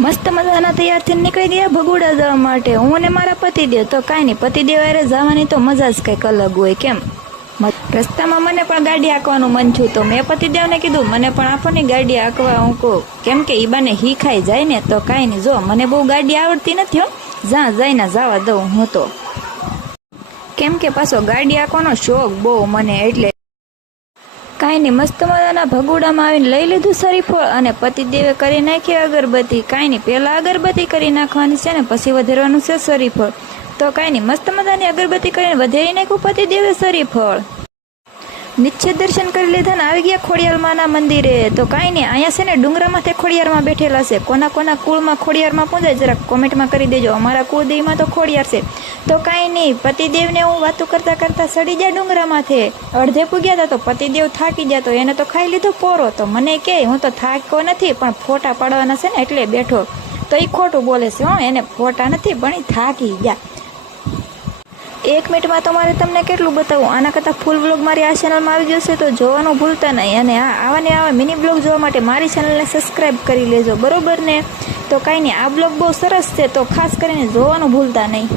મસ્ત મજાના તૈયાર થઈને નીકળી ગયા ભગોડા જવા માટે, હું ને મારા પતિદેવ. તો કાંઈ નહીં, પતિદેવ હારે જવાની તો મજા જ કંઈક અલગ હોય. કેમ રસ્તામાં મને પણ ગાડી હાંકવાનું મન થયું, તો મેં પતિદેવને કીધું મને પણ આપોની ગાડી હાંકવા. હું કહું કેમ કે ઈબાને હીખાઈ જાય ને. તો કાંઈ નહીં, જો મને બહુ ગાડી આવડતી નથી હો, જ્યાં જઈને જવા દઉં હું તો. કેમ કે પાછો ગાડી હાંકવાનો શોખ બહુ મને, એટલે કાંઈ નહીં. મસ્ત મજાના ભગોડામાં આવીને લઈ લીધું શરીફળ, અને પતિદેવે કરી નાખી અગરબત્તી. કાંઈ નહીં, પહેલાં અગરબત્તી કરી નાખવાની છે ને પછી વધેરવાનું છે શરીફળ. તો કાંઈ નહીં, મસ્ત મજાની અગરબત્તી કરીને વધેરી નાખ્યું પતિદેવે શરીફળ. નીચે દર્શન કરી લીધા ને આવી ગયા ખોડિયારમાંના મંદિરે. તો કાંઈ નહીં, અહીંયા છે ને ડુંગરામાં તે ખોડિયારમાં બેઠેલા છે. કોના કોના કુળમાં ખોડિયારમાં પૂજાય જરાક કોમેન્ટમાં કરી દેજો. અમારા કુળદેવીમાં તો ખોડિયાર છે. તો કાંઈ નહીં, પતિદેવને હું વાતો કરતા કરતા સડી જાય ડુંગરામાંથી. અડધે પૂગ્યા હતા તો પતિદેવ થાકી ગયા, તો એને તો ખાઈ લીધો પોરો. તો મને કહે હું તો થાક્યો નથી પણ ફોટા પાડવાના છે ને એટલે બેઠો. તો એ ખોટું બોલે છે, એને ફોટા નથી પણ એ થાકી ગયા. 1 મિનિટમાં તો મારે તમને કેટલું બતાવું. આના કરતાં ફૂલ વ્લોગ મારી આ ચેનલમાં આવી જશે તો જોવાનું ભૂલતા નહીં. અને આવા ને આવા મિની બ્લોગ જોવા માટે મારી ચેનલને સબસ્ક્રાઈબ કરી લેજો, બરોબર ને. તો કાંઈ નહીં, આ બ્લોગ બહુ સરસ છે તો ખાસ કરીને જોવાનું ભૂલતા નહીં.